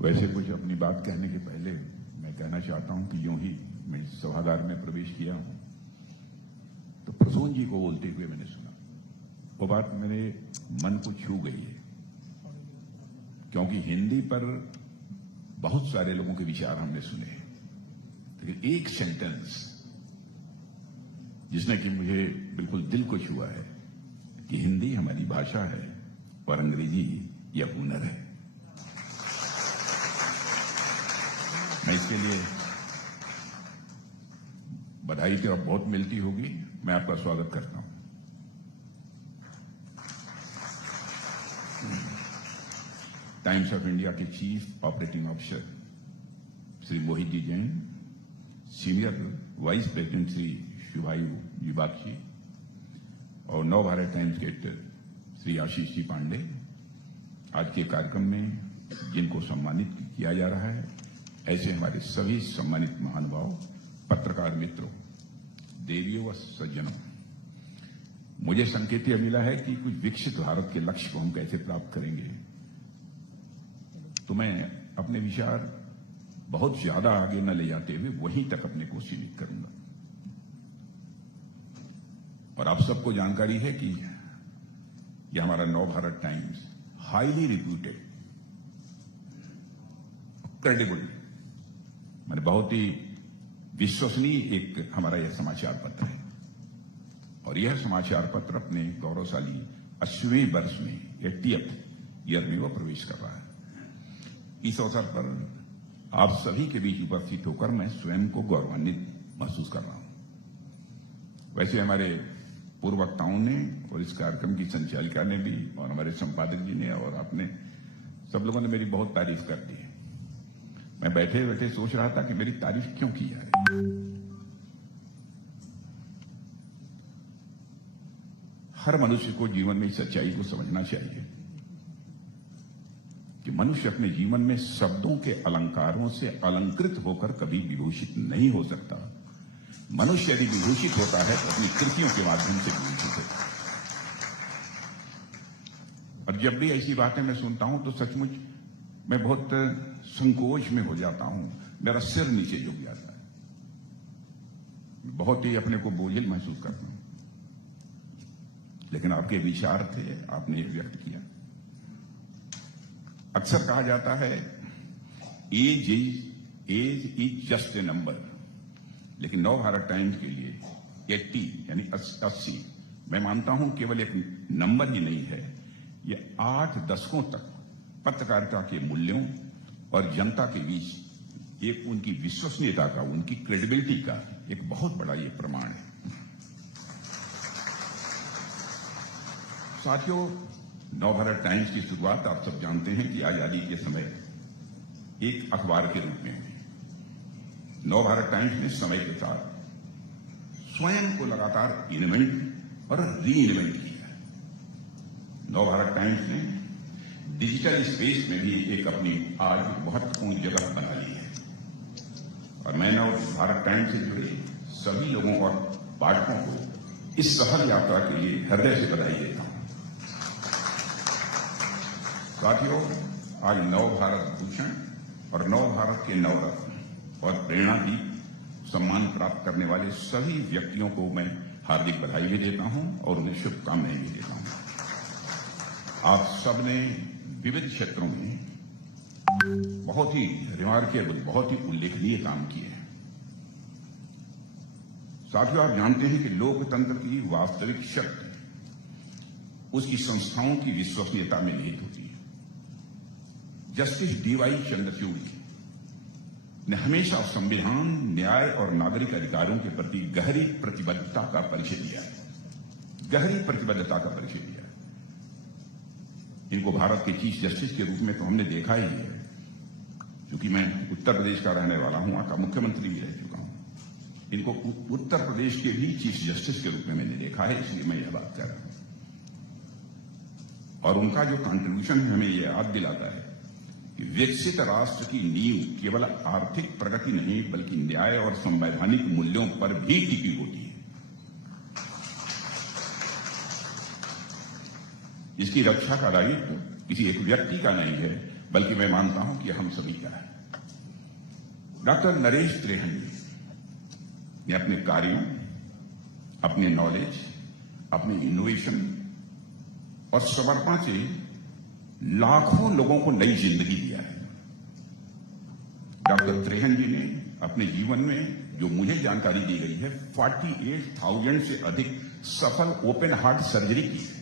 वैसे कुछ अपनी बात कहने के पहले मैं कहना चाहता हूं कि यूं ही मैं इस सभागार में प्रवेश किया हूं तो प्रसून जी को बोलते हुए मैंने सुना। वो बात मेरे मन को छू गई है, क्योंकि हिंदी पर बहुत सारे लोगों के विचार हमने सुने हैं, लेकिन एक सेंटेंस जिसने कि मुझे बिल्कुल दिल को छुआ है कि हिंदी हमारी भाषा है और अंग्रेजी यह हुनर है। मैं इसके लिए बधाई की अब बहुत मिलती होगी। मैं आपका स्वागत करता हूं। टाइम्स ऑफ इंडिया के chief operating officer Shri Mohit ji Jain, senior vice president Shri Shivayu ji और नव भारत टाइम्स के एडिटर श्री आशीष जी पांडे, आज के कार्यक्रम में जिनको सम्मानित किया जा रहा है, ऐसे हमारे सभी सम्मानित महानुभाव, पत्रकार मित्रों, देवियों व सज्जनों, मुझे संकेत यह मिला है कि कुछ विकसित भारत के लक्ष्य को हम कैसे प्राप्त करेंगे, तो मैं अपने विचार बहुत ज्यादा आगे न ले जाते हुए वहीं तक अपने को सीमित करूंगा। और आप सबको जानकारी है कि यह हमारा नव Bharat times highly reputed, credible, माने बहुत ही विश्वसनीय एक हमारा यह समाचार पत्र है। और यह समाचार पत्र अपने गौरवशाली 80वें वर्ष में 80th ईयर में वह प्रवेश कर रहा है। इस अवसर पर आप सभी के बीच उपस्थित होकर मैं स्वयं को गौरवान्वित महसूस कर रहा हूं। वैसे हमारे पूर्व वक्ताओं ने और इस कार्यक्रम की संचालिका ने भी और हमारे संपादक जी ने और आपने सब लोगों ने मेरी बहुत तारीफ कर दी है। मैं बैठे बैठे सोच रहा था कि मेरी तारीफ क्यों की जा रही है। हर मनुष्य को जीवन में सच्चाई को समझना चाहिए कि मनुष्य अपने जीवन में शब्दों के अलंकारों से अलंकृत होकर कभी विभूषित नहीं हो सकता। मनुष्य यदि विभूषित होता है तो अपनी कृतियों के माध्यम से विभूषित होता है। और जब भी ऐसी बातें मैं सुनता हूं तो सचमुच मैं बहुत संकोच में हो जाता हूं, मेरा सिर नीचे झुक जाता है, बहुत ही अपने को बोझिल महसूस करता हूं। लेकिन आपके विचार थे, आपने व्यक्त किया। अक्सर कहा जाता है age is just a number, लेकिन नव भारत टाइम्स के लिए 80 यानी 80 मैं मानता हूं केवल एक नंबर ही नहीं है, यह 8 दशकों तक पत्रकारिता के मूल्यों और जनता के बीच एक उनकी विश्वसनीयता का, उनकी क्रेडिबिलिटी का एक बहुत बड़ा ये प्रमाण है। साथियों, नव भारत टाइम्स की शुरुआत आप सब जानते हैं कि आजादी के समय एक अखबार के रूप में हुई। नव भारत टाइम्स ने समय के साथ स्वयं को लगातार इन्वेंट और री इन्वेंट किया। नव भारत टाइम्स ने डिजिटल स्पेस में भी एक अपनी आज महत्वपूर्ण जगह बना ली है। और मैं नव भारत टाइम्स से जुड़े सभी लोगों और पाठकों को इस सफल यात्रा के लिए हृदय से बधाई देता हूं। साथियों, आज नव भारत भूषण और नव भारत के नवरत्न और प्रेरणादीप सम्मान प्राप्त करने वाले सभी व्यक्तियों को मैं हार्दिक बधाई भी देता हूं और उन्हें शुभकामनाएं भी देता हूं। आप सबने विविध क्षेत्रों में बहुत ही रिमार्केबल, बहुत ही उल्लेखनीय काम किए हैं। साथियों, आप जानते हैं कि लोकतंत्र की वास्तविक शक्ति उसकी संस्थाओं की विश्वसनीयता में निहित होती है। जस्टिस डीवाई चंद्रचूड़ ने हमेशा संविधान, न्याय और नागरिक अधिकारों के प्रति गहरी प्रतिबद्धता का परिचय दिया है, गहरी प्रतिबद्धता का परिचय दिया है। इनको भारत के चीफ जस्टिस के रूप में तो हमने देखा ही है, क्योंकि मैं उत्तर प्रदेश का रहने वाला हूं, वहां का मुख्यमंत्री भी रह चुका हूं। इनको उत्तर प्रदेश के भी चीफ जस्टिस के रूप में मैंने देखा है, इसलिए मैं यह बात कर रहा हूं। और उनका जो कंट्रीब्यूशन हमें यह याद दिलाता है कि विकसित राष्ट्र की नींव केवल आर्थिक प्रगति नहीं बल्कि न्याय और संवैधानिक मूल्यों पर भी टिकी होती है। इसकी रक्षा का दायित्व किसी एक व्यक्ति का नहीं है, बल्कि मैं मानता हूं कि हम सभी का है। डॉक्टर नरेश त्रेहन ने अपने कार्यों, अपने नॉलेज, अपने इनोवेशन और समर्पण से लाखों लोगों को नई जिंदगी दिया है। डॉक्टर त्रेहन जी ने अपने जीवन में जो मुझे जानकारी दी गई है 48,000 से अधिक सफल ओपन हार्ट सर्जरी की है।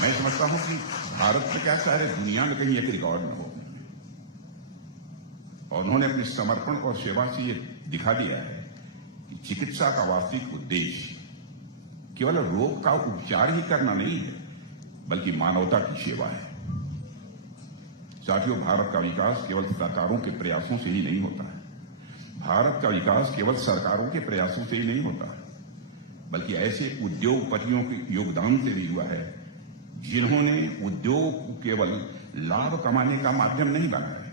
मैं समझता हूं कि भारत में क्या सारे दुनिया में कहीं एक रिकॉर्ड न हो। और उन्होंने अपने समर्पण और सेवा से ये दिखा दिया है कि चिकित्सा का वास्तविक उद्देश्य केवल रोग का उपचार ही करना नहीं है, बल्कि मानवता की सेवा है। साथियों, भारत का विकास केवल सरकारों के प्रयासों से ही नहीं होता है। भारत का विकास केवल सरकारों के प्रयासों से ही नहीं होता है, बल्कि ऐसे उद्योगपतियों के योगदान से भी हुआ है जिन्होंने उद्योग को केवल लाभ कमाने का माध्यम नहीं बनाया है,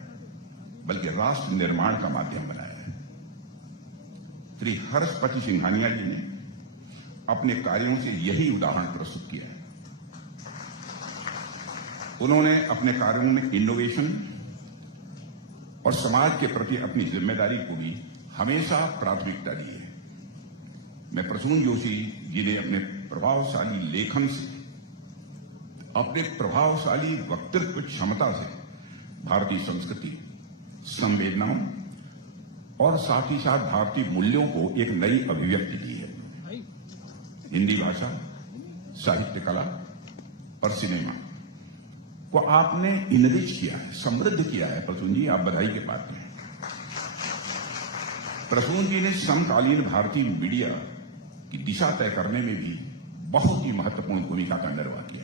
बल्कि राष्ट्र निर्माण का माध्यम बनाया है। श्री हर्षपति सिंघानिया जी ने अपने कार्यों से यही उदाहरण प्रस्तुत किया है। उन्होंने अपने कार्यों में इनोवेशन और समाज के प्रति अपनी जिम्मेदारी को भी हमेशा प्राथमिकता दी है। मैं प्रसून जोशी जी ने अपने प्रभावशाली लेखन से, अपने प्रभावशाली वक्तृत्व क्षमता से भारतीय संस्कृति, संवेदनाओं और साथ ही साथ भारतीय मूल्यों को एक नई अभिव्यक्ति दी है। हिंदी भाषा, साहित्य, कला और सिनेमा को आपने इनरिच किया है, समृद्ध किया है। प्रसून जी, आप बधाई के पात्र हैं। प्रसून जी ने समकालीन भारतीय मीडिया की दिशा तय करने में भी बहुत ही महत्वपूर्ण भूमिका का निर्वाह किया।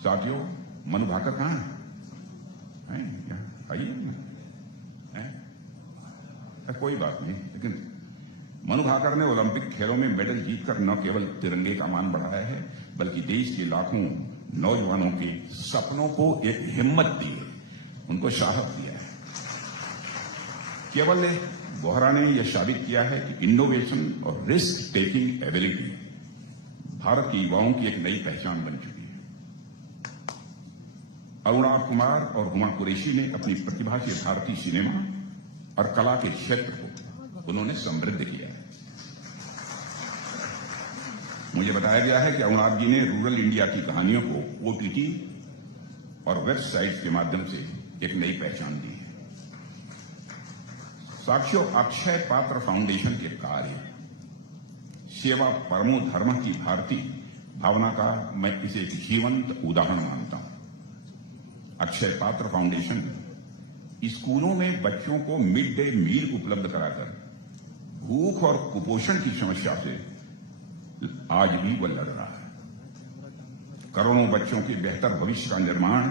साथियों, मनु भाकर कहां है? आइए। कोई बात नहीं, लेकिन मनु भाकर ने ओलंपिक खेलों में मेडल जीतकर न केवल तिरंगे का मान बढ़ाया है, बल्कि देश के लाखों नौजवानों के सपनों को एक हिम्मत दी है, उनको साहस दिया है। केवल बोहरा ने यह साबित किया है कि इनोवेशन और रिस्क टेकिंग एबिलिटी भारत के युवाओं की एक नई पहचान बन चुकी है। अरुणाव कुमार और हुमा कुरैशी ने अपनी प्रतिभा से भारतीय सिनेमा और कला के क्षेत्र को उन्होंने समृद्ध किया है। मुझे बताया गया है कि अरुणाव जी ने रूरल इंडिया की कहानियों को ओटीटी और वेबसाइट के माध्यम से एक नई पहचान दी है। साथियों, अक्षय पात्र फाउंडेशन के कार्य सेवा परमो धर्म की भारतीय भावना का मैं इसे एक जीवंत उदाहरण मानता हूं। अक्षय पात्र फाउंडेशन स्कूलों में बच्चों को मिड डे मील उपलब्ध कराकर भूख और कुपोषण की समस्या से आज भी वह लड़ रहा है। करोड़ों बच्चों के बेहतर भविष्य का निर्माण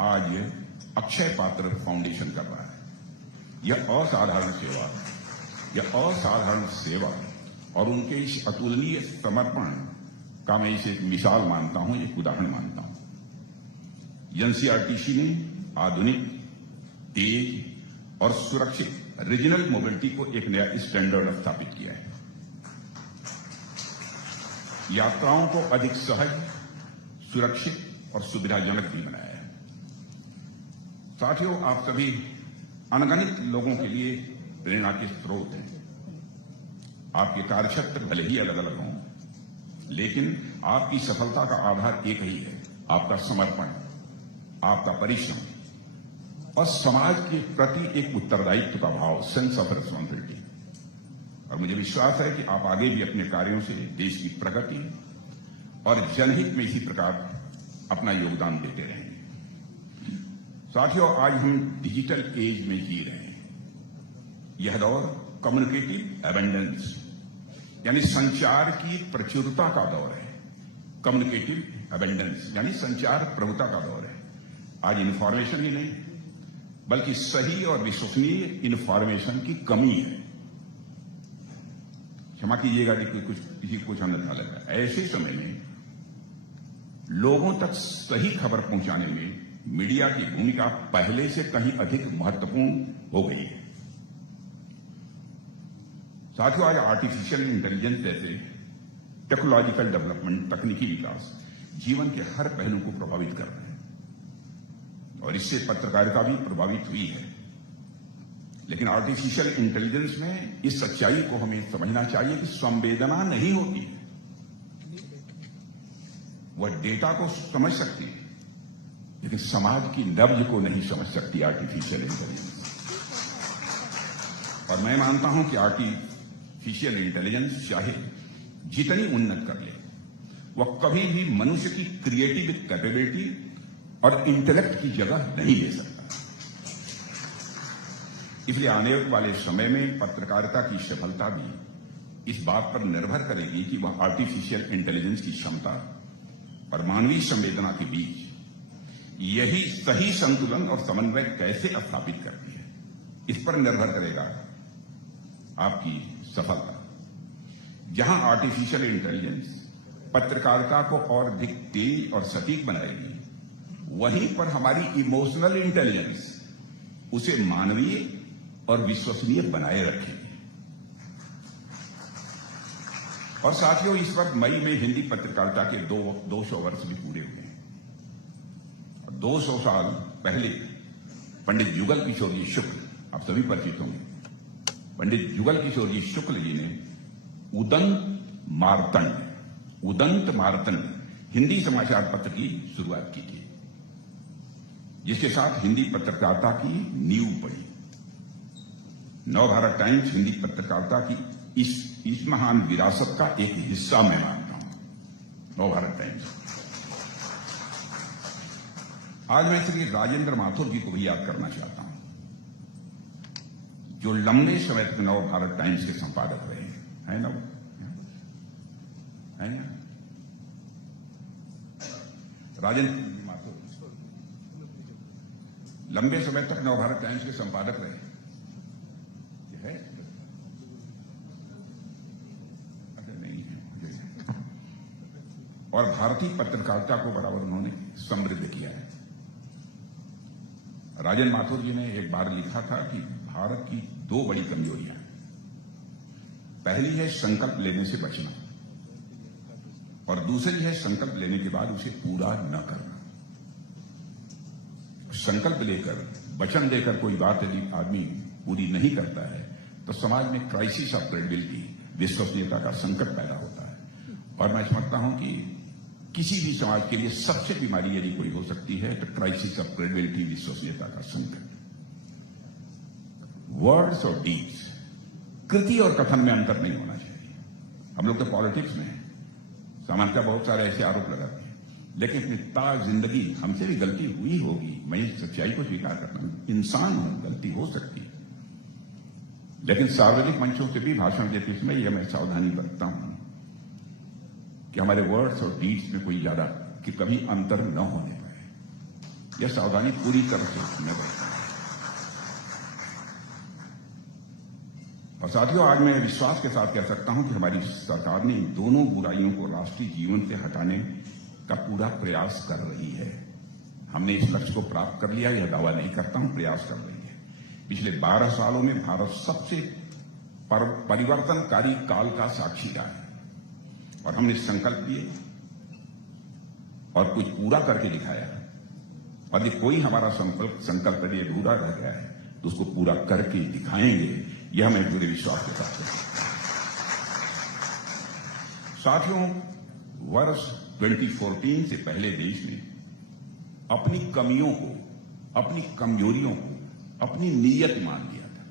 आज अक्षय पात्र फाउंडेशन कर रहा है। यह असाधारण सेवा और उनके इस अतुलनीय समर्पण का मैं इसे एक मिसाल मानता हूं, एक उदाहरण मानता हूं। एनसीईआरटी ने आधुनिक, तेज और सुरक्षित रीजनल मोबिलिटी को एक नया स्टैंडर्ड स्थापित किया है। यात्राओं को अधिक सहज, सुरक्षित और सुविधाजनक भी बनाया है। साथियों, आप सभी अनगणित लोगों के लिए प्रेरणा के स्रोत हैं। आपके कार्यक्षेत्र भले ही अलग अलग हों, लेकिन आपकी सफलता का आधार एक ही है, आपका समर्पण, आपका परिश्रम और समाज के प्रति एक उत्तरदायित्व का भाव, सेंस ऑफ रिस्पॉन्सिबिलिटी। और मुझे विश्वास है कि आप आगे भी अपने कार्यों से देश की प्रगति और जनहित में इसी प्रकार अपना योगदान देते रहेंगे। साथियों, आज हम डिजिटल एज में जी रहे हैं। यह दौर कम्युनिकेटिव एबंडेंस यानी संचार की प्रचुरता का दौर है। कम्युनिकेटिव एबंडेंस यानी संचार प्रभुता का दौर है। आज इन्फॉर्मेशन ही नहीं, बल्कि सही और विश्वसनीय इन्फॉर्मेशन की कमी है। क्षमा कीजिएगा कि किसी को कुछ अन्यथा लगा। ऐसे समय में लोगों तक सही खबर पहुंचाने में मीडिया की भूमिका पहले से कहीं अधिक महत्वपूर्ण हो गई है। साथियों, आज आर्टिफिशियल इंटेलिजेंस जैसे टेक्नोलॉजिकल डेवलपमेंट, तकनीकी विकास जीवन के हर पहलू को प्रभावित कर रहे हैं। और इससे पत्रकारिता भी प्रभावित हुई है। लेकिन आर्टिफिशियल इंटेलिजेंस में इस सच्चाई को हमें समझना चाहिए कि संवेदना नहीं होती है। वह डेटा को समझ सकती है, लेकिन समाज की नब्ज को नहीं समझ सकती आर्टिफिशियल इंटेलिजेंस। और मैं मानता हूं कि आर्टिफिशियल इंटेलिजेंस चाहे जितनी उन्नत कर ले, वह कभी भी मनुष्य की क्रिएटिव कैपेबिलिटी और इंटेलेक्ट की जगह नहीं ले सकता। इसलिए आने वाले समय में पत्रकारिता की सफलता भी इस बात पर निर्भर करेगी कि वह आर्टिफिशियल इंटेलिजेंस की क्षमता और मानवीय संवेदना के बीच यही सही संतुलन और समन्वय कैसे स्थापित करती है, इस पर निर्भर करेगा आपकी सफलता। जहां आर्टिफिशियल इंटेलिजेंस पत्रकारिता को और अधिक तेज और सटीक बनाएगी, वहीं पर हमारी इमोशनल इंटेलिजेंस उसे मानवीय और विश्वसनीय बनाए रखेगी। और साथियों, इस वक्त मई में हिंदी पत्रकारिता के 200 वर्ष भी पूरे हुए हैं। 200 साल पहले पंडित जुगल किशोर जी शुक्ल, आप सभी परिचित होंगे, पंडित जुगल किशोर जी शुक्ल जी ने उदंत मार्तंड हिंदी समाचार पत्र की शुरुआत की थी, जिसके साथ हिंदी पत्रकारिता की नींव पड़ी। नवभारत टाइम्स हिंदी पत्रकारिता की इस महान विरासत का एक हिस्सा मैं मानता हूं। नवभारत टाइम्स। आज मैं श्री राजेंद्र माथुर जी को भी याद करना चाहता हूं, जो लंबे समय तक नवभारत टाइम्स के संपादक रहे हैं। है ना? राजेंद्र माथुर लंबे समय तक नवभारत टाइम्स के संपादक रहे है। नहीं है। और भारतीय पत्रकारिता को बराबर उन्होंने समृद्ध किया है। राजेंद्र माथुर जी ने एक बार लिखा था कि भारत की 2 बड़ी कमजोरियां हैं। पहली है संकल्प लेने से बचना, और दूसरी है संकल्प लेने के बाद उसे पूरा न करना। संकल्प लेकर, वचन देकर कोई बात यदि आदमी पूरी नहीं करता है तो समाज में क्राइसिस ऑफ क्रेडिबिलिटी, विश्वसनीयता का संकट पैदा होता है। और मैं समझता हूं कि किसी भी समाज के लिए सबसे बीमारी यदि कोई हो सकती है तो क्राइसिस ऑफ क्रेडिबिलिटी, विश्वसनीयता का संकट। वर्ड्स और डीड्स, कृति और कथन में अंतर नहीं होना चाहिए। हम लोग तो पॉलिटिक्स में सामान्यतः बहुत सारे ऐसे आरोप लगाते हैं, लेकिन इतनी ताज जिंदगी हमसे भी गलती हुई होगी, मैं इस सच्चाई को स्वीकार करता हूं। इंसान हूं, गलती हो सकती है, लेकिन सार्वजनिक मंचों से भी भाषण देते समय यह मैं सावधानी बरतता हूं कि हमारे वर्ड्स और डीड्स में कोई ज्यादा कि कभी अंतर न होने पाए। यह सावधानी पूरी तरह से मैं बरतता हूं। और साथियों, आज मैं विश्वास के साथ कह सकता हूं कि हमारी सरकार ने इन दोनों बुराइयों को राष्ट्रीय जीवन से हटाने का पूरा प्रयास कर रही है। हमने इस लक्ष्य को प्राप्त कर लिया, यह दावा नहीं करता हूं, प्रयास कर रही है। पिछले 12 सालों में भारत सबसे परिवर्तनकारी काल का साक्षी रहा है, और हमने संकल्प लिए और कुछ पूरा करके दिखाया। और यदि कोई हमारा संकल्प यदि अधूरा रह गया है तो उसको पूरा करके दिखाएंगे, यह मैं पूरे विश्वास के साथ कहता हूं। साथियों, वर्ष 2014 से पहले देश ने अपनी कमियों को, अपनी कमजोरियों को अपनी नीयत मान लिया था।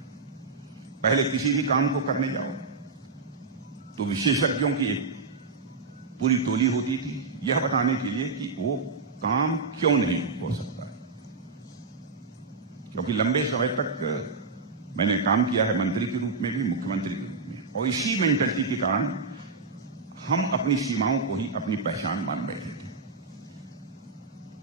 पहले किसी भी काम को करने जाओ तो विशेषज्ञों की एक पूरी टोली होती थी यह बताने के लिए कि वो काम क्यों नहीं हो सकता। क्योंकि लंबे समय तक मैंने काम किया है मंत्री के रूप में भी, मुख्यमंत्री के रूप में, और इसी मेंटालिटी के कारण हम अपनी सीमाओं को ही अपनी पहचान मान बैठे थे।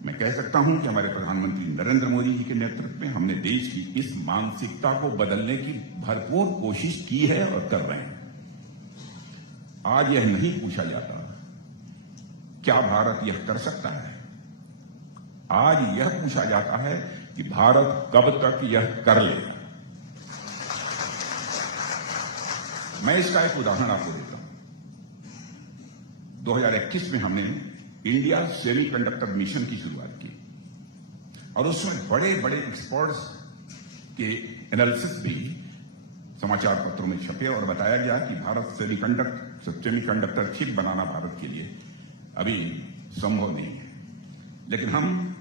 मैं कह सकता हूं कि हमारे प्रधानमंत्री नरेंद्र मोदी जी के नेतृत्व में हमने देश की इस मानसिकता को बदलने की भरपूर कोशिश की है और कर रहे हैं। आज यह नहीं पूछा जाता क्या भारत यह कर सकता है, आज यह पूछा जाता है कि भारत कब तक यह कर लेगा। मैं इसका एक उदाहरण आपको देता हूं। 2021 में हमने इंडिया सेमीकंडक्टर मिशन की शुरुआत की, और उसमें बड़े बड़े एक्सपर्ट्स के एनालिसिस भी समाचार पत्रों में छपे और बताया गया कि भारत सेमीकंडक्टर चिप बनाना भारत के लिए अभी संभव नहीं है। लेकिन हम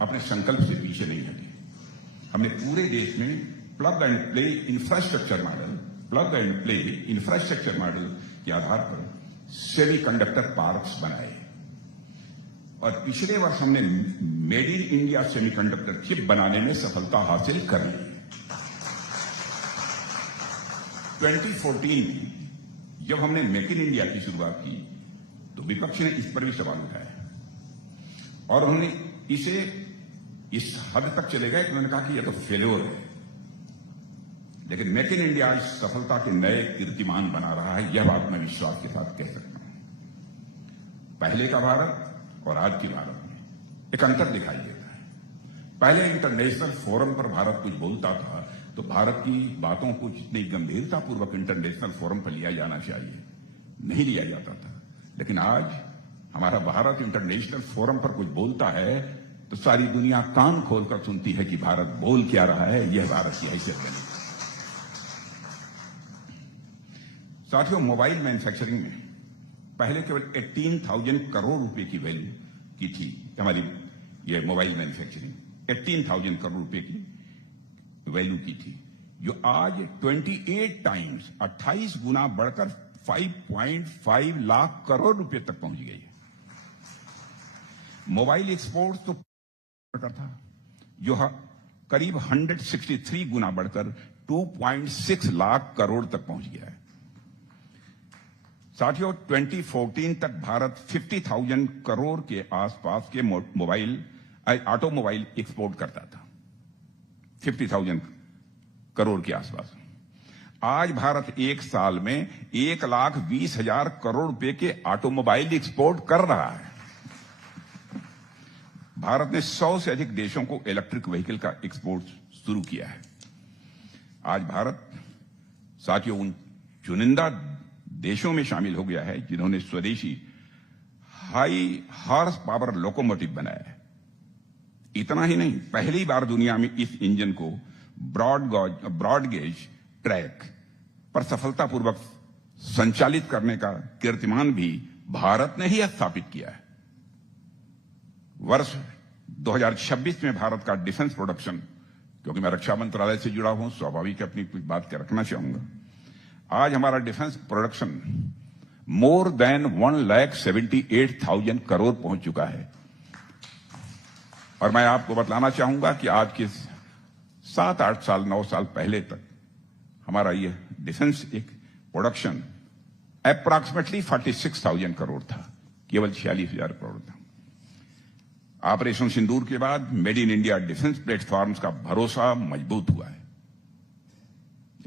अपने संकल्प से पीछे नहीं हटे। हमने पूरे देश में plug and play infrastructure model के आधार पर सेमीकंडक्टर पार्क्स बनाए और पिछले वर्ष हमने made in India semiconductor chip बनाने में सफलता हासिल कर ली। 2014 में जब हमने मेक इन इंडिया की शुरुआत की तो विपक्ष ने इस पर भी सवाल उठाया और उन्होंने इसे इस हद तक चले गए कि उन्होंने कहा कि यह तो फेल्योर है। लेकिन मेक इन इंडिया आज सफलता के नए कीर्तिमान बना रहा है, यह बात मैं विश्वास के साथ कह सकता हूं। पहले का भारत और आज के भारत में एक अंतर दिखाई देता है। पहले इंटरनेशनल फोरम पर भारत कुछ बोलता था तो भारत की बातों को जितनी गंभीरतापूर्वक इंटरनेशनल फोरम पर लिया जाना चाहिए नहीं लिया जाता था। लेकिन आज हमारा भारत इंटरनेशनल फोरम पर कुछ बोलता है तो सारी दुनिया कान खोलकर सुनती है कि भारत बोल क्या रहा है। यह भारत की हैसियत बनी। साथियों, मोबाइल मैन्युफैक्चरिंग में पहले केवल 18,000 करोड़ रुपए की वैल्यू की थी हमारी यह मोबाइल मैन्युफैक्चरिंग 18,000 करोड़ रुपए की वैल्यू की थी, जो आज 28 गुना बढ़कर 5.5 लाख करोड़ रुपए तक पहुंच गई है। मोबाइल एक्सपोर्ट तो था जो करीब 163 गुना बढ़कर 2.6 लाख करोड़ तक पहुंच गया है। साथियों, 2014 तक भारत 50,000 करोड़ के आसपास के ऑटोमोबाइल एक्सपोर्ट करता था। 50,000 करोड़ के आसपास। आज भारत एक साल में 1,20,000 करोड़ रुपए के ऑटोमोबाइल एक्सपोर्ट कर रहा है। भारत ने 100 से अधिक देशों को इलेक्ट्रिक व्हीकल का एक्सपोर्ट शुरू किया है। आज भारत साथियों उन चुनिंदा देशों में शामिल हो गया है जिन्होंने स्वदेशी हाई हॉर्स पावर लोकोमोटिव बनाया है। इतना ही नहीं, पहली बार दुनिया में इस इंजन को ब्रॉड गेज ट्रैक पर सफलतापूर्वक संचालित करने का कीर्तिमान भी भारत ने ही स्थापित किया है। वर्ष 2026 में भारत का डिफेंस प्रोडक्शन, क्योंकि मैं रक्षा मंत्रालय से जुड़ा हूं, स्वाभाविक अपनी कुछ बात के रखना चाहूंगा। आज हमारा defence production more than 1,78,000 crore पहुंच चुका है। और मैं आपको बतलाना चाहूंगा कि आज के 7-8 साल 9 साल पहले तक हमारा यह डिफेंस एक प्रोडक्शन अप्रॉक्सीमेटली 46,000 करोड़ था, केवल 46,000 करोड़ था। ऑपरेशन सिंदूर के बाद made in India defence platforms का भरोसा मजबूत हुआ है।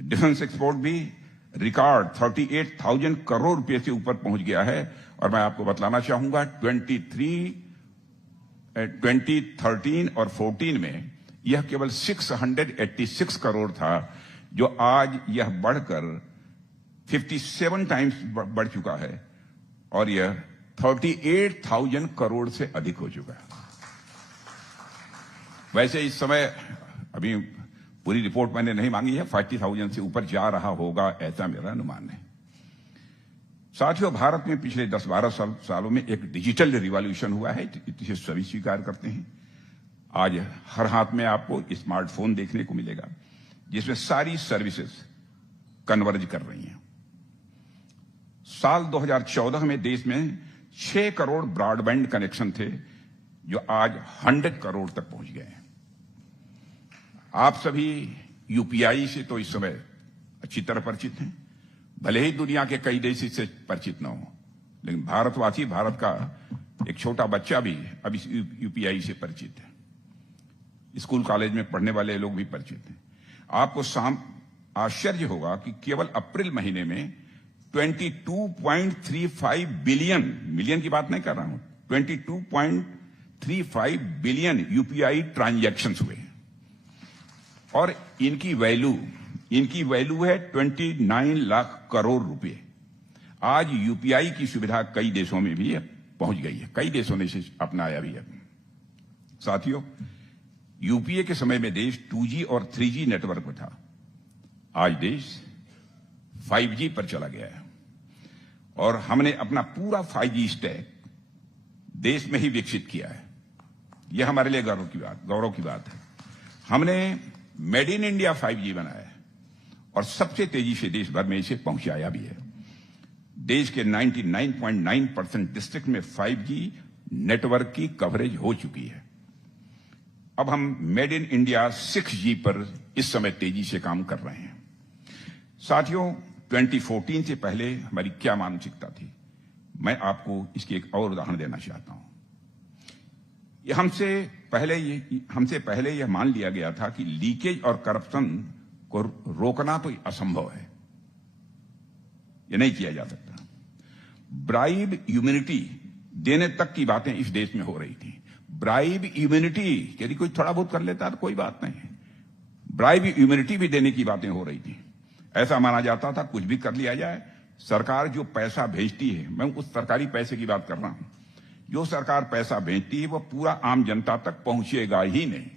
डिफेंस एक्सपोर्ट भी रिकॉर्ड 38,000 करोड़ रुपए से ऊपर पहुंच गया है। और मैं आपको बतलाना चाहूंगा 2013 और 14 में यह केवल 686 करोड़ था, जो आज यह बढ़कर 57 टाइम्स बढ़ चुका है और यह 38,000 करोड़ से अधिक हो चुका है। वैसे इस समय अभी पूरी रिपोर्ट मैंने नहीं मांगी है, 40,000 से ऊपर जा रहा होगा, ऐसा मेरा अनुमान है। साथियों, भारत में पिछले 10-12 सालों में एक डिजिटल रिवॉल्यूशन हुआ है, इसे सभी स्वीकार करते हैं। आज हर हाथ में आपको स्मार्टफोन देखने को मिलेगा जिसमें सारी सर्विसेज कन्वर्ज कर रही हैं। साल 2014 में देश में 6 करोड़ ब्रॉडबैंड कनेक्शन थे, जो आज 100 करोड़ तक पहुंच गए हैं। आप सभी यूपीआई से तो इस समय अच्छी तरह परिचित हैं, भले ही दुनिया के कई देश इससे परिचित न हो, लेकिन भारतवासी, भारत का एक छोटा बच्चा भी अब इस यूपीआई से परिचित है। स्कूल कॉलेज में पढ़ने वाले लोग भी परिचित हैं। आपको आश्चर्य होगा कि केवल अप्रैल महीने में 22.35 बिलियन, मिलियन की बात नहीं कर रहा हूं, 22.35 बिलियन यूपीआई ट्रांजैक्शंस हुए और इनकी वैल्यू है 29 लाख करोड़ रुपए। आज यूपीआई की सुविधा कई देशों में भी पहुंच गई है, कई देशों ने इसे अपनाया भी है। साथियों, यूपीए के समय में देश 2G और 3G नेटवर्क में था। आज देश 5G पर चला गया है और हमने अपना पूरा 5G स्टैक देश में ही विकसित किया है। यह हमारे लिए गौरव की बात है। हमने मेड इन इंडिया 5G बनाया है और सबसे तेजी से देश भर में इसे पहुंचाया भी है। देश के 99.9% डिस्ट्रिक्ट में 5G नेटवर्क की कवरेज हो चुकी है। अब हम मेड इन इंडिया 6G पर इस समय तेजी से काम कर रहे हैं। साथियों, 2014 से पहले हमारी क्या मानसिकता थी, मैं आपको इसकी एक और उदाहरण देना चाहता हूं। हमसे पहले यह मान लिया गया था कि लीकेज और करप्शन को रोकना तो असंभव है, यह नहीं किया जा सकता। ब्राइब इम्यूनिटी देने तक की बातें इस देश में हो रही थी। ब्राइब इम्यूनिटी, यदि कोई थोड़ा बहुत कर लेता तो कोई बात नहीं है, ब्राइब इम्यूनिटी भी देने की बातें हो रही थी। ऐसा माना जाता था कुछ भी कर लिया जाए, सरकार जो पैसा भेजती है, मैं उस सरकारी पैसे की बात कर रहा हूं, जो सरकार पैसा भेजती है वह पूरा आम जनता तक पहुंचेगा ही नहीं।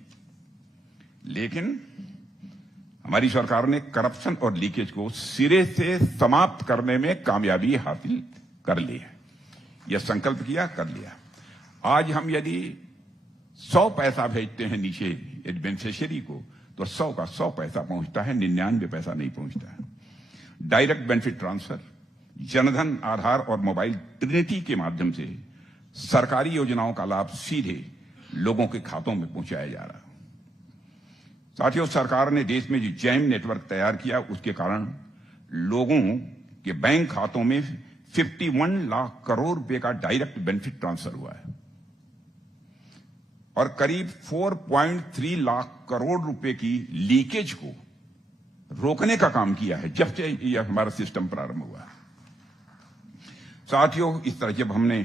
लेकिन हमारी सरकार ने करप्शन और लीकेज को सिरे से समाप्त करने में कामयाबी हासिल कर ली है। यह संकल्प किया, कर लिया। आज हम यदि 100 पैसा भेजते हैं नीचे बेनिफिशियरी को, तो 100 का 100 पैसा पहुंचता है, 99 पैसा नहीं पहुंचता है। डायरेक्ट बेनिफिट ट्रांसफर, जनधन, आधार और मोबाइल ट्रिनिटी के माध्यम से सरकारी योजनाओं का लाभ सीधे लोगों के खातों में पहुंचाया जा रहा है। साथियों, सरकार ने देश में जो जैम नेटवर्क तैयार किया, उसके कारण लोगों के बैंक खातों में 51 लाख करोड़ रुपए का डायरेक्ट बेनिफिट ट्रांसफर हुआ है और करीब 4.3 लाख करोड़ रुपए की लीकेज को रोकने का काम किया है जब से यह हमारा सिस्टम प्रारंभ हुआ है। साथियों, इस तरह जब हमने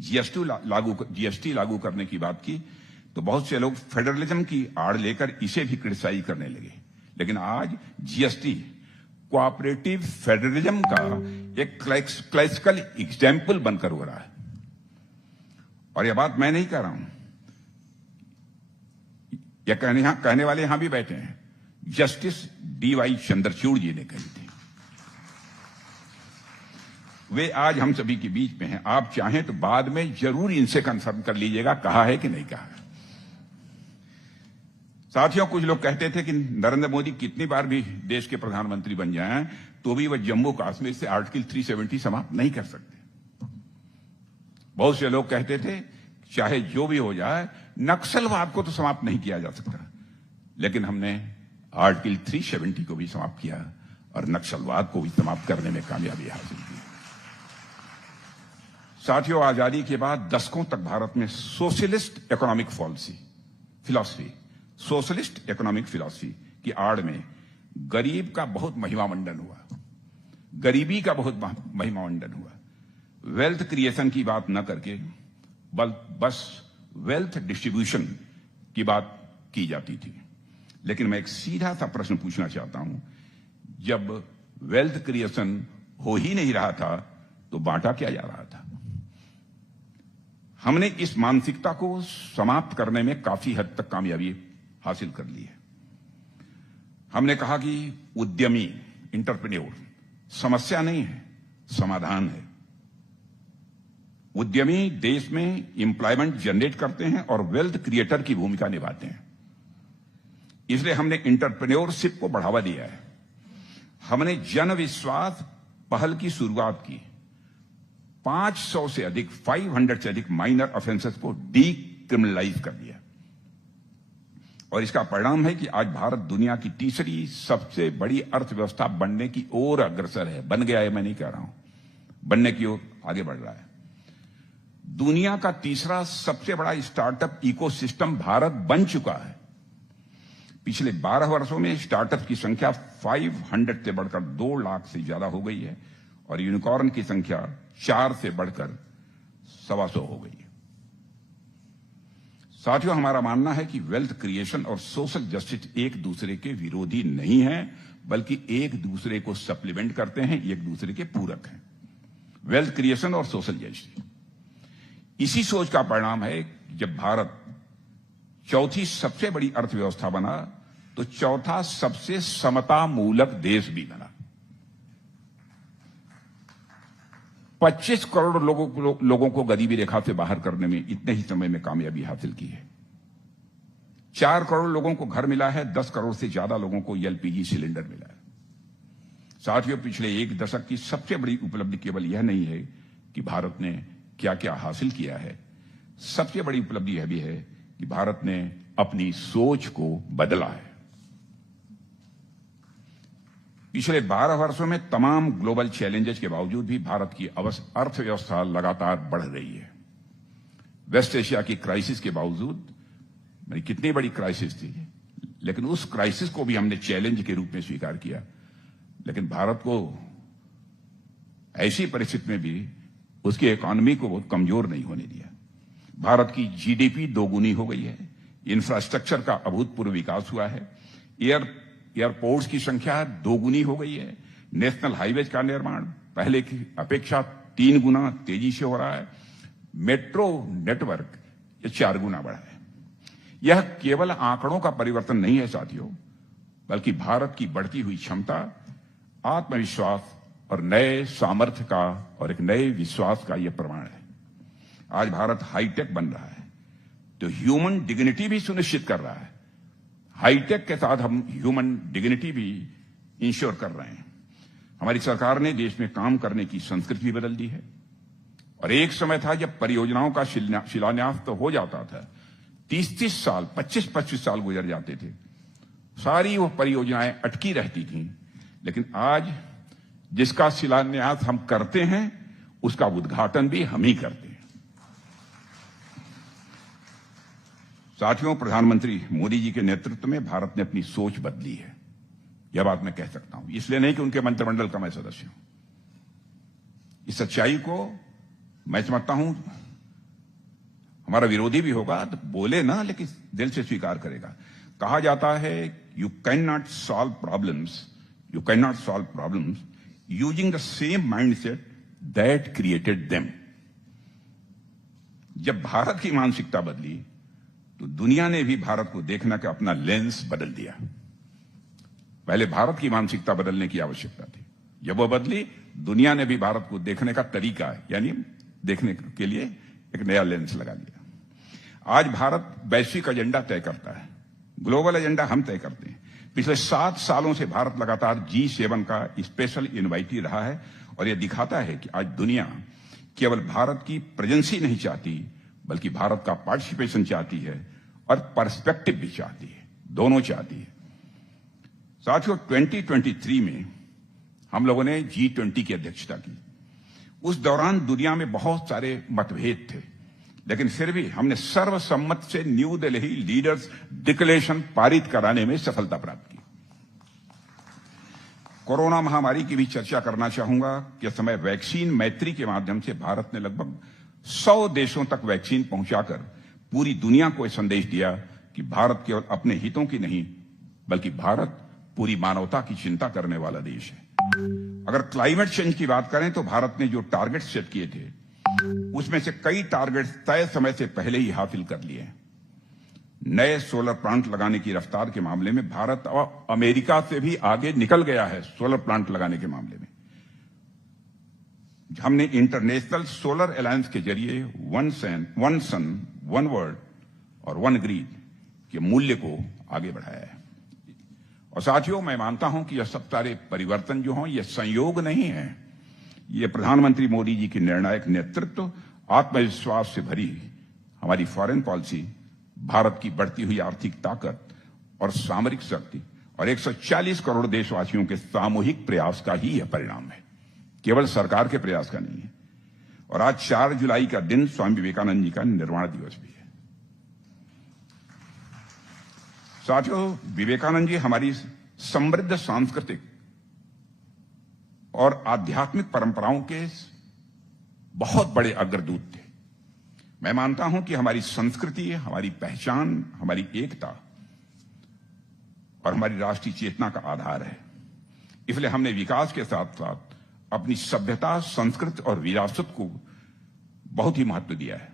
जीएसटी लागू करने की बात की तो बहुत से लोग फेडरलिज्म की आड़ लेकर इसे भी क्रिटिसाइज करने लगे। लेकिन आज जीएसटी कोऑपरेटिव फेडरलिज्म का एक क्लासिकल एग्जाम्पल बनकर हो रहा है। और यह बात मैं नहीं कह रहा हूं, यह कहने वाले यहां भी बैठे हैं, जस्टिस डीवाई चंद्रचूड़ जी ने कही थी। वे आज हम सभी के बीच में हैं। आप चाहें तो बाद में जरूर इनसे कंफर्म कर लीजिएगा कहा है कि नहीं कहा है। साथियों, कुछ लोग कहते थे कि नरेंद्र मोदी कितनी बार भी देश के प्रधानमंत्री बन जाएं तो भी वह जम्मू कश्मीर से आर्टिकल 370 समाप्त नहीं कर सकते। बहुत से लोग कहते थे चाहे जो भी हो जाए, नक्सलवाद को तो समाप्त नहीं किया जा सकता। लेकिन हमने आर्टिकल 370 को भी समाप्त किया और नक्सलवाद को भी समाप्त करने में कामयाबी हासिल की। साथियों, आजादी के बाद दशकों तक भारत में सोशलिस्ट इकोनॉमिक फिलॉसफी की आड़ में गरीब का बहुत महिमामंडन हुआ, गरीबी का बहुत महिमामंडन हुआ। वेल्थ क्रिएशन की बात न करके बस वेल्थ डिस्ट्रीब्यूशन की बात की जाती थी। लेकिन मैं एक सीधा सा प्रश्न पूछना चाहता हूं, जब वेल्थ क्रिएशन हो ही नहीं रहा था तो बांटा क्या जा रहा था? हमने इस मानसिकता को समाप्त करने में काफी हद तक कामयाबी हासिल कर ली है। हमने कहा कि उद्यमी, एंटरप्रेन्योर समस्या नहीं है, समाधान है। उद्यमी देश में एम्प्लॉयमेंट जनरेट करते हैं और वेल्थ क्रिएटर की भूमिका निभाते हैं। इसलिए हमने एंटरप्रेन्योरशिप को बढ़ावा दिया है। हमने जन विश्वास पहल की शुरुआत की। 500 से अधिक माइनर ऑफेंसेस को डीक्रिमिनलाइज कर दिया और इसका परिणाम है कि आज भारत दुनिया की तीसरी सबसे बड़ी अर्थव्यवस्था बनने की ओर अग्रसर है। बन गया है, मैं नहीं कह रहा हूं, बनने की ओर आगे बढ़ रहा है। दुनिया का तीसरा सबसे बड़ा स्टार्टअप इकोसिस्टम भारत बन चुका है। पिछले 12 वर्षों में स्टार्टअप की संख्या 500 से बढ़कर 2 लाख से ज्यादा हो गई है और यूनिकॉर्न की संख्या 4 से बढ़कर 125 हो गई है। साथियों, हमारा मानना है कि वेल्थ क्रिएशन और सोशल जस्टिस एक दूसरे के विरोधी नहीं है, बल्कि एक दूसरे को सप्लीमेंट करते हैं, एक दूसरे के पूरक हैं। वेल्थ क्रिएशन और सोशल जस्टिस इसी सोच का परिणाम है जब भारत चौथी सबसे बड़ी अर्थव्यवस्था बना तो चौथा सबसे समता मूलक देश भी बना। 25 करोड़ लोगों को गरीबी रेखा से बाहर करने में इतने ही समय में कामयाबी हासिल की है। 4 करोड़ लोगों को घर मिला है, 10 करोड़ से ज्यादा लोगों को एलपीजी सिलेंडर मिला है। साथियों, पिछले एक दशक की सबसे बड़ी उपलब्धि केवल यह नहीं है कि भारत ने क्या क्या हासिल किया है, सबसे बड़ी उपलब्धि यह भी है कि भारत ने अपनी सोच को बदला है। पिछले 12 वर्षों में तमाम ग्लोबल चैलेंजेस के बावजूद भी भारत की अर्थव्यवस्था लगातार बढ़ रही है। वेस्ट एशिया की क्राइसिस के बावजूद, कितनी बड़ी क्राइसिस थी, लेकिन उस क्राइसिस को भी हमने चैलेंज के रूप में स्वीकार किया। लेकिन भारत को ऐसी परिस्थिति में भी उसकी इकोनॉमी को बहुत कमजोर नहीं होने दिया। भारत की जीडीपी दोगुनी हो गई है, इंफ्रास्ट्रक्चर का अभूतपूर्व विकास हुआ है, एयरपोर्ट्स की संख्या दोगुनी हो गई है, नेशनल हाईवेज का निर्माण पहले की अपेक्षा 3 गुना तेजी से हो रहा है, मेट्रो नेटवर्क ये 4 गुना बढ़ा है। यह केवल आंकड़ों का परिवर्तन नहीं है साथियों, बल्कि भारत की बढ़ती हुई क्षमता, आत्मविश्वास और नए सामर्थ्य का और एक नए विश्वास का यह प्रमाण है। आज भारत हाईटेक बन रहा है तो ह्यूमन डिग्निटी भी सुनिश्चित कर रहा है। हाईटेक के साथ हम ह्यूमन डिग्निटी भी इंश्योर कर रहे हैं। हमारी सरकार ने देश में काम करने की संस्कृति भी बदल दी है। और एक समय था जब परियोजनाओं का शिलान्यास तो हो जाता था, 30-30 साल, 25-25 साल गुजर जाते थे, सारी वो परियोजनाएं अटकी रहती थीं। लेकिन आज जिसका शिलान्यास हम करते हैं उसका उद्घाटन भी हम ही करते हैं। साथियों, प्रधानमंत्री मोदी जी के नेतृत्व में भारत ने अपनी सोच बदली है, यह बात मैं कह सकता हूं। इसलिए नहीं कि उनके मंत्रिमंडल का मैं सदस्य हूं। इस सच्चाई को मैं समझता हूं, हमारा विरोधी भी होगा तो बोले ना, लेकिन दिल से स्वीकार करेगा। कहा जाता है you can not solve problems using the same mindset that created them. जब भारत की मानसिकता बदली तो दुनिया ने भी भारत को देखने का अपना लेंस बदल दिया। पहले भारत की मानसिकता बदलने की आवश्यकता थी, जब वो बदली दुनिया ने भी भारत को देखने का तरीका, यानी देखने के लिए एक नया लेंस लगा लिया। आज भारत वैश्विक एजेंडा तय करता है, ग्लोबल एजेंडा हम तय करते हैं। पिछले 7 सालों से भारत लगातार G7 का स्पेशल इनवाइटी रहा है और यह दिखाता है कि आज दुनिया केवल भारत की प्रेजेंस ही नहीं चाहती, बल्कि भारत का पार्टिसिपेशन चाहती है और पर्सपेक्टिव भी चाहती है, दोनों चाहती है। साथियों, 2023 में हम लोगों ने G20 की अध्यक्षता की। उस दौरान दुनिया में बहुत सारे मतभेद थे, लेकिन फिर भी हमने सर्वसम्मत से न्यू दिल्ली लीडर्स डिक्लेरेशन पारित कराने में सफलता प्राप्त की। कोरोना महामारी की भी चर्चा करना चाहूंगा कि इस समय वैक्सीन मैत्री के माध्यम से भारत ने लगभग 100 देशों तक वैक्सीन पहुंचाकर पूरी दुनिया को यह संदेश दिया कि भारत केवल अपने हितों की नहीं, बल्कि भारत पूरी मानवता की चिंता करने वाला देश है। अगर क्लाइमेट चेंज की बात करें तो भारत ने जो टारगेट सेट किए थे उसमें से कई टारगेट तय समय से पहले ही हासिल कर लिए हैं। नए सोलर प्लांट लगाने की रफ्तार के मामले में भारत और अमेरिका से भी आगे निकल गया है। सोलर प्लांट लगाने के मामले में हमने इंटरनेशनल सोलर अलायंस के जरिए वन सन, वन वर्ल्ड और वन ग्रिड के मूल्य को आगे बढ़ाया है। और साथियों, मैं मानता हूं कि यह सब सारे परिवर्तन जो हों, यह संयोग नहीं है, ये प्रधानमंत्री मोदी जी की निर्णायक नेतृत्व, आत्मविश्वास से भरी हमारी फॉरेन पॉलिसी, भारत की बढ़ती हुई आर्थिक ताकत और सामरिक शक्ति और 140 करोड़ देशवासियों के सामूहिक प्रयास का ही यह परिणाम है, केवल सरकार के प्रयास का नहीं है। और आज 4 जुलाई का दिन स्वामी विवेकानंद जी का निर्वाण दिवस भी है। साथियों, विवेकानंद जी हमारी समृद्ध सांस्कृतिक और आध्यात्मिक परंपराओं के बहुत बड़े अग्रदूत थे। मैं मानता हूं कि हमारी संस्कृति, हमारी पहचान, हमारी एकता और हमारी राष्ट्रीय चेतना का आधार है। इसलिए हमने विकास के साथ साथ अपनी सभ्यता, संस्कृति और विरासत को बहुत ही महत्व दिया है।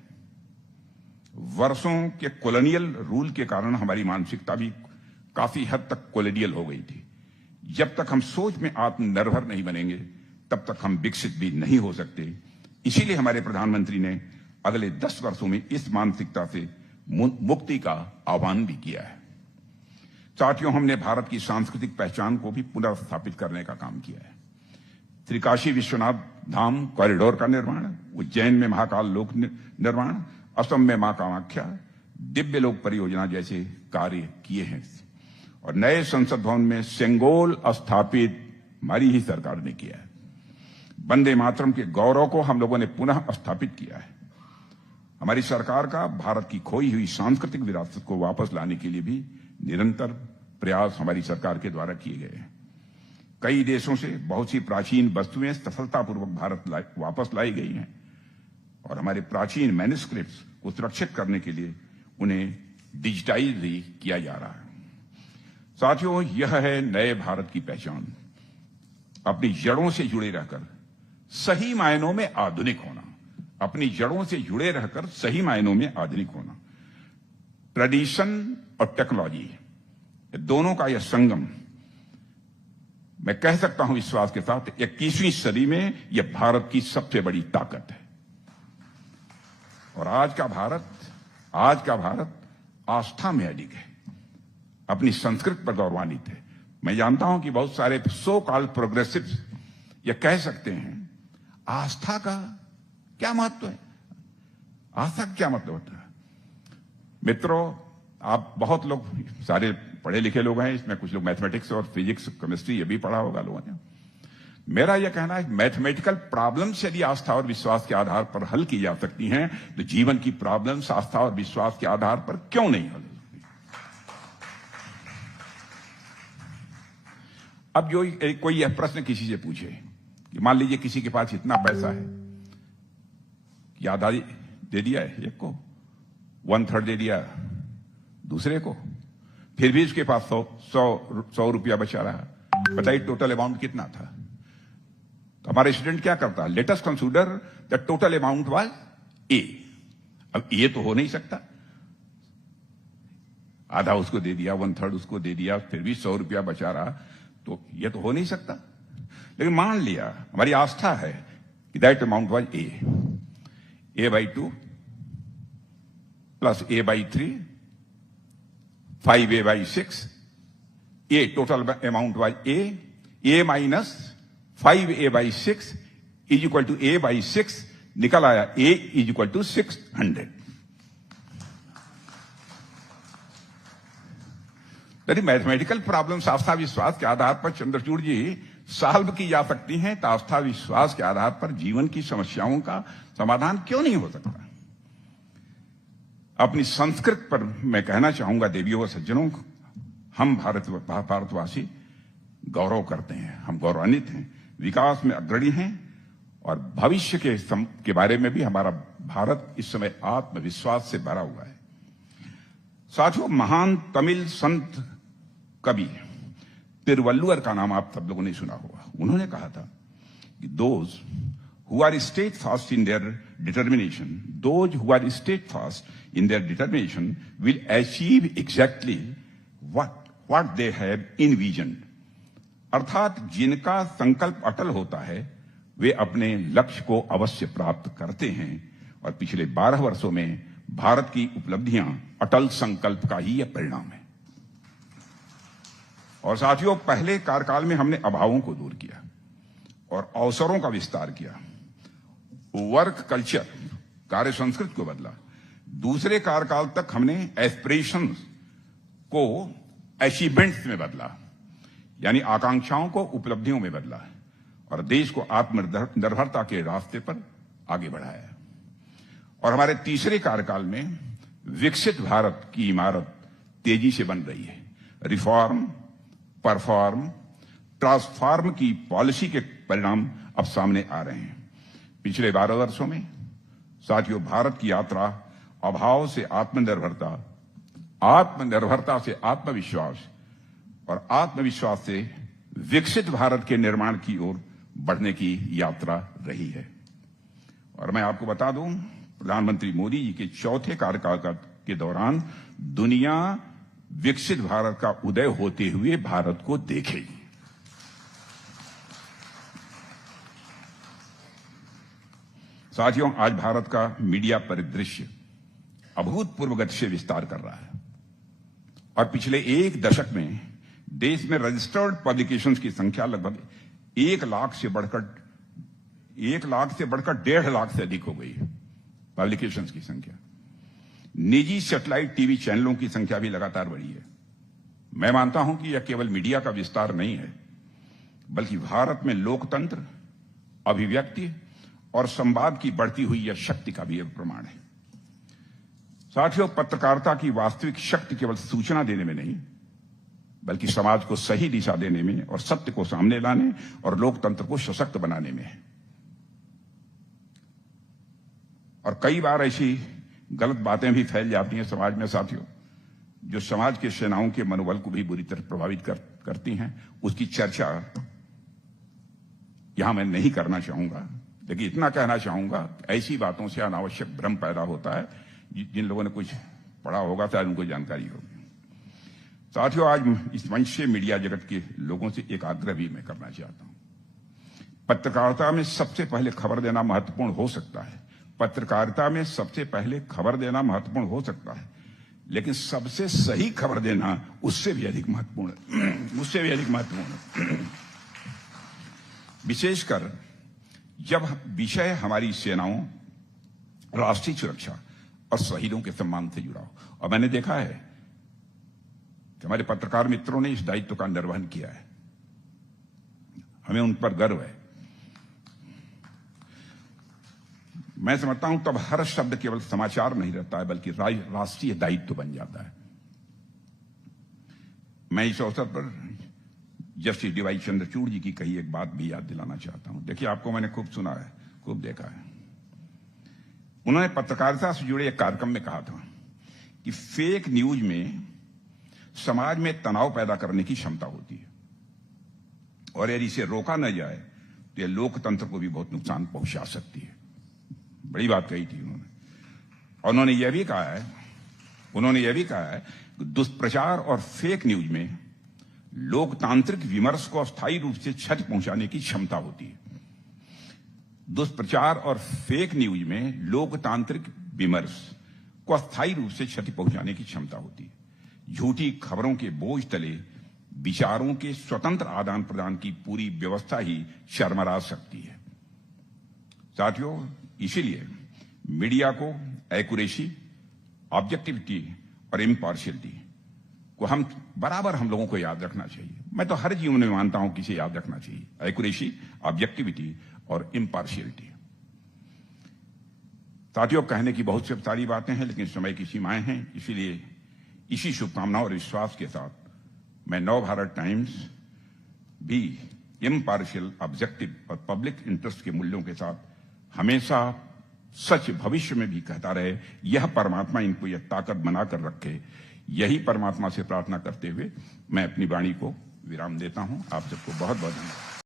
वर्षों के कॉलोनियल रूल के कारण हमारी मानसिकता भी काफी हद तक कॉलोनियल हो गई थी। जब तक हम सोच में आत्मनिर्भर नहीं बनेंगे तब तक हम विकसित भी नहीं हो सकते। इसीलिए हमारे प्रधानमंत्री ने अगले 10 वर्षों में इस मानसिकता से मुक्ति का आह्वान भी किया है। साथियों, हमने भारत की सांस्कृतिक पहचान को भी पुनर्स्थापित करने का काम किया है। श्री काशी विश्वनाथ धाम कॉरिडोर का निर्माण, उज्जैन में महाकाल लोक निर्माण, असम में मां कामाख्या दिव्य लोक परियोजना जैसे कार्य किए हैं और नए संसद भवन में सेंगोल स्थापित हमारी ही सरकार ने किया है। वंदे मातरम के गौरव को हम लोगों ने पुनः स्थापित किया है। हमारी सरकार का भारत की खोई हुई सांस्कृतिक विरासत को वापस लाने के लिए भी निरंतर प्रयास हमारी सरकार के द्वारा किए गए हैं। कई देशों से बहुत सी प्राचीन वस्तुएं सफलतापूर्वक भारत वापस लाई गई हैं और हमारे प्राचीन मैन्युस्क्रिप्ट्स को सुरक्षित करने के लिए उन्हें डिजिटाइज भी किया जा रहा है। साथियों, यह है नए भारत की पहचान, अपनी जड़ों से जुड़े रहकर सही मायनों में आधुनिक होना। अपनी जड़ों से जुड़े रहकर सही मायनों में आधुनिक होना। ट्रेडिशन और टेक्नोलॉजी दोनों का यह संगम, मैं कह सकता हूं विश्वास के साथ, 21वीं सदी में यह भारत की सबसे बड़ी ताकत है। और आज का भारत आस्था में अडिग है, अपनी संस्कृति पर गौरवान्वित है। मैं जानता हूं कि बहुत सारे सो कॉल्ड प्रोग्रेसिव्स यह कह सकते हैं, आस्था का क्या महत्व है, आस्था का क्या मतलब होता है। मित्रों, आप बहुत लोग सारे पढ़े लिखे लोग हैं, इसमें कुछ लोग मैथमेटिक्स और फिजिक्स केमिस्ट्री ये भी पढ़ा होगा लोगों ने। मेरा यह कहना है, मैथमेटिकल प्रॉब्लम्स यदि आस्था और विश्वास के आधार पर हल की जा सकती हैं तो जीवन की प्रॉब्लम्स आस्था और विश्वास के आधार पर क्यों नहीं हल? अब जो कोई यह प्रश्न किसी से पूछे कि मान लीजिए किसी के पास इतना पैसा है कि आधा दे दिया है एक को, 1/3 दे दिया दूसरे को, फिर भी उसके पास 100 रुपया बचा रहा, बताइए टोटल अमाउंट कितना था? तो हमारे स्टूडेंट क्या करता है, let us consider the total amount was a. अब ये तो हो नहीं सकता, आधा उसको दे दिया, 1/3 उसको दे दिया, फिर भी 100 रुपया बचा रहा, तो ये तो हो नहीं सकता। लेकिन मान लिया, हमारी आस्था है कि that amount was a/2 plus a/3 5a/6, a total amount was a minus 5a/6 is equal to a/6, निकल आया a is equal to 600। यदि मैथमेटिकल प्रॉब्लम्स आस्था विश्वास के आधार पर चंद्रचूड़ जी सॉल्व की जा सकती हैं तो आस्था विश्वास के आधार पर जीवन की समस्याओं का समाधान क्यों नहीं हो सकता? अपनी संस्कृति पर मैं कहना चाहूंगा देवियों व सज्जनों, हम भारतवासी गौरव करते हैं, हम गौरवान्वित हैं, विकास में अग्रणी हैं और भविष्य के बारे में भी हमारा भारत इस समय आत्मविश्वास से भरा हुआ है। साथियों, महान तमिल संत कवि तिरुवल्लुवर का नाम आप सब लोगों ने सुना होगा। उन्होंने कहा था कि those who are steadfast in their determination, those who are steadfast in their determination will achieve exactly what they have envisioned। अर्थात जिनका संकल्प अटल होता है वे अपने लक्ष्य को अवश्य प्राप्त करते हैं। और पिछले 12 वर्षों में भारत की उपलब्धियां अटल संकल्प का ही यह परिणाम है। और साथियों, पहले कार्यकाल में हमने अभावों को दूर किया और अवसरों का विस्तार किया, वर्क कल्चर कार्य संस्कृति को बदला। दूसरे कार्यकाल तक हमने एस्पिरेशंस को अचीवमेंट्स में बदला, यानी आकांक्षाओं को उपलब्धियों में बदला और देश को आत्मनिर्भरता के रास्ते पर आगे बढ़ाया। और हमारे तीसरे कार्यकाल में विकसित भारत की इमारत तेजी से बन रही है। रिफॉर्म, परफॉर्म, ट्रांसफॉर्म की पॉलिसी के परिणाम अब सामने आ रहे हैं। पिछले 12 वर्षों में साथियों, भारत की यात्रा अभाव से आत्मनिर्भरता, आत्मनिर्भरता से आत्मविश्वास और आत्मविश्वास से विकसित भारत के निर्माण की ओर बढ़ने की यात्रा रही है। और मैं आपको बता दूं, प्रधानमंत्री मोदी जी के चौथे कार्यकाल के दौरान दुनिया विकसित भारत का उदय होते हुए भारत को देखेगी। साथियों, आज भारत का मीडिया परिदृश्य अभूतपूर्व गति से विस्तार कर रहा है और पिछले एक दशक में देश में रजिस्टर्ड पब्लिकेशंस की संख्या लगभग 1 लाख से बढ़कर 1.5 लाख से अधिक हो गई है। पब्लिकेशंस की संख्या, निजी सैटेलाइट टीवी चैनलों की संख्या भी लगातार बढ़ी है। मैं मानता हूं कि यह केवल मीडिया का विस्तार नहीं है, बल्कि भारत में लोकतंत्र, अभिव्यक्ति और संवाद की बढ़ती हुई यह शक्ति का भी एक प्रमाण है। साथियों, पत्रकारिता की वास्तविक शक्ति केवल सूचना देने में नहीं, बल्कि समाज को सही दिशा देने में और सत्य को सामने लाने और लोकतंत्र को सशक्त बनाने में है। और कई बार ऐसी गलत बातें भी फैल जाती हैं समाज में साथियों, जो समाज के सेनाओं के मनोबल को भी बुरी तरह प्रभावित करती हैं। उसकी चर्चा यहां मैं नहीं करना चाहूंगा, लेकिन इतना कहना चाहूंगा, ऐसी बातों से अनावश्यक भ्रम पैदा होता है। जिन लोगों ने कुछ पढ़ा होगा शायद उनको जानकारी होगी। साथियों, आज इस मंच से मीडिया जगत के लोगों से एक आग्रह भी मैं करना चाहता हूं। पत्रकारिता में सबसे पहले खबर देना महत्वपूर्ण हो सकता है, पत्रकारिता में सबसे पहले खबर देना महत्वपूर्ण हो सकता है, लेकिन सबसे सही खबर देना उससे भी अधिक महत्वपूर्ण है। विशेषकर जब विषय हमारी सेनाओं, राष्ट्रीय सुरक्षा और शहीदों के सम्मान से जुड़ा हो। और मैंने देखा है कि हमारे पत्रकार मित्रों ने इस दायित्व का निर्वहन किया है, हमें उन पर गर्व है। मैं समझता हूं तब हर शब्द केवल समाचार नहीं रहता है, बल्कि राष्ट्रीय दायित्व बन जाता है। मैं इस अवसर पर जस्टिस डीवाई चंद्रचूड़ जी की कही एक बात भी याद दिलाना चाहता हूं। देखिए, आपको मैंने खूब सुना है, खूब देखा है। उन्होंने पत्रकारिता से जुड़े एक कार्यक्रम में कहा था कि फेक न्यूज में समाज में तनाव पैदा करने की क्षमता होती है और यदि इसे रोका न जाए तो यह लोकतंत्र को भी बहुत नुकसान पहुंचा सकती है। बड़ी बात कही थी उन्होंने। और उन्होंने यह भी कहा है कि दुष्प्रचार और फेक न्यूज में लोकतांत्रिक विमर्श को अस्थायी रूप से क्षति पहुंचाने की क्षमता होती है। दुष्प्रचार और फेक न्यूज में लोकतांत्रिक विमर्श को अस्थायी रूप से क्षति पहुंचाने की क्षमता होती है। झूठी खबरों के बोझ तले विचारों के स्वतंत्र आदान प्रदान की पूरी व्यवस्था ही शर्मरा सकती है। साथियों, इसीलिए मीडिया को एक्यूरेसी, ऑब्जेक्टिविटी और इम्पार्शियलिटी को हम लोगों को याद रखना चाहिए। मैं तो हर जीवन में मानता हूं कि इसे याद रखना चाहिए, एक्यूरेसी, ऑब्जेक्टिविटी और इम्पार्शियलिटी। साथियों, कहने की बहुत सारी बातें हैं, लेकिन समय की सीमाएं हैं। इसीलिए इसी शुभकामनाओं और विश्वास के साथ मैं नवभारत टाइम्स भी इम्पार्शियल, ऑब्जेक्टिव और पब्लिक इंटरेस्ट के मूल्यों के साथ हमेशा सच भविष्य में भी कहता रहे, यह परमात्मा इनको यह ताकत बनाकर रखे। यही परमात्मा से प्रार्थना करते हुए मैं अपनी वाणी को विराम देता हूं। आप सबको बहुत बहुत धन्यवाद।